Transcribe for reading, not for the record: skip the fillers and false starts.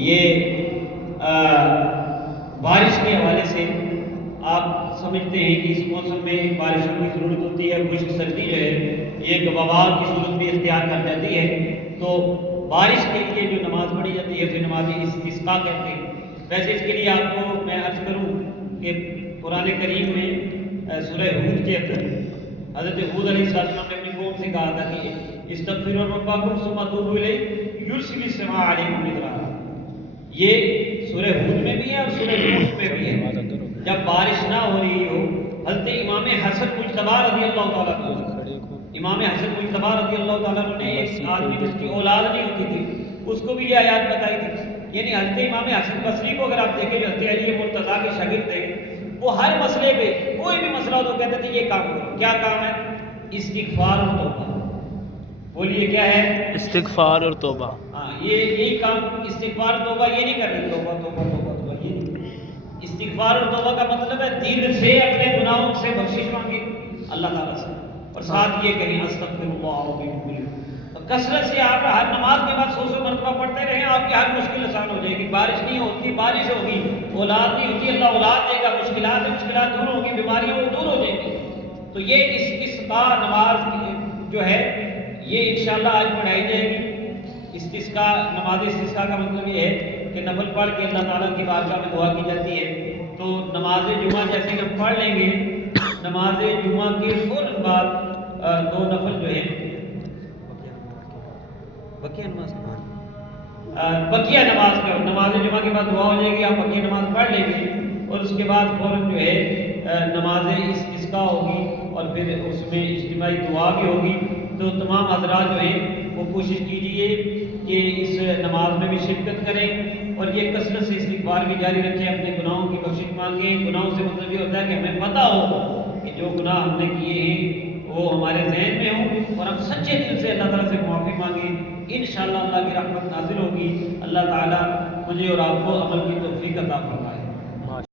یہ بارش کے حوالے سے آپ سمجھتے ہیں کہ اس موسم میں بارشوں کی ضرورت ہوتی ہے، خشک سردی جو ہے یہ ایک وبا کی صورت بھی اختیار کر جاتی ہے، تو بارش کے لیے جو نماز پڑھی جاتی ہے اسے نماز استسقاء کہتے ہیں۔ ویسے اس کے لیے آپ کو میں عرض کروں کہ قرآن کریم میں سورہ ہود کے اندر حضرت ہود علیہ السلام نے اپنی قوم سے کہا تھا کہ استغفروا ربکم ثم توبوا الیہ یرسل السماء علیکم مدرارا، یہ سورہ ہود میں بھی ہے اور سورہ یونس میں بھی ہے۔ جب بارش نہ ہو رہی ہو، حضرت امام حسن مجتبی رضی اللہ تعالیٰ عنہ، امام حسن مجتبی رضی اللہ تعالیٰ عنہ نے ایک آدمی جس کی اولاد نہیں ہوتی تھی اس کو بھی یہ آیات بتائی تھی۔ یعنی حضرت امام حسن بصری کو اگر آپ دیکھیں جو حضرت علی مرتضیٰ کے شاگرد تھے، وہ ہر مسئلے پہ کوئی بھی مسئلہ ہو تو کہتے تھے یہ کام کرو۔ کیا کام ہے؟ استغفار اور توبہ۔ بولیے کیا ہے؟ استغفار اور توبہ۔ ہاں، یہی کام استغفار اور توبہ، یہ نہیں کرنی توبہ توبہ توبہ توبہ، یہ نہیں۔ استغفار اور توبہ کا مطلب ہے دل سے اپنے گناہوں سے بخشش مانگے اللہ تعالیٰ سے، اور ساتھ یہ کہیں استغفر اللہ و کثرت سے آپ ہر نماز کے بعد 100 مرتبہ پڑھتے رہیں، آپ کی ہر مشکل آسان ہو جائے گی۔ بارش نہیں ہوتی، بارش ہوگی، اولاد نہیں ہوتی، اللہ اولاد دے گا، مشکلات دور ہوگی، بیماریاں وہ دور ہو جائیں گی۔ تو یہ استسقاء نماز جو ہے یہ انشاءاللہ آج پڑھائی جائے گی۔ استسقاء نماز استسقاء کا مطلب یہ ہے کہ نفل پڑھ کے اللہ تعالیٰ کی بارگاہ میں دعا کی جاتی ہے۔ تو نماز جمعہ جیسے کہ ہم پڑھ لیں گے، نماز جمعہ کے فوراً بعد 2 نفل جو ہیں بقیہ نماز کا نماز جمعہ کے بعد دعا ہو جائے گی، آپ بقیہ نماز پڑھ لیں گے اور اس کے بعد فوراً جو ہے نماز استسقاء ہوگی اور پھر اس میں اجتماعی دعا بھی ہوگی۔ تو تمام حضرات جو ہیں وہ کوشش کیجئے کہ اس نماز میں بھی شرکت کریں اور یہ کثرت سے استغفار بھی جاری رکھیں، اپنے گناہوں کی بخشش مانگیں۔ گناہوں سے مطلب یہ ہوتا ہے کہ ہمیں پتہ ہو کہ جو گناہ ہم نے کیے ہیں وہ ہمارے ذہن میں ہوں اور ہم سچے دل سے اللہ تعالیٰ سے معافی مانگیں۔ انشاءاللہ اللہ کی رحمت نازل ہوگی۔ اللہ تعالیٰ مجھے اور آپ کو عمل کی توفیق عطا فرمائے۔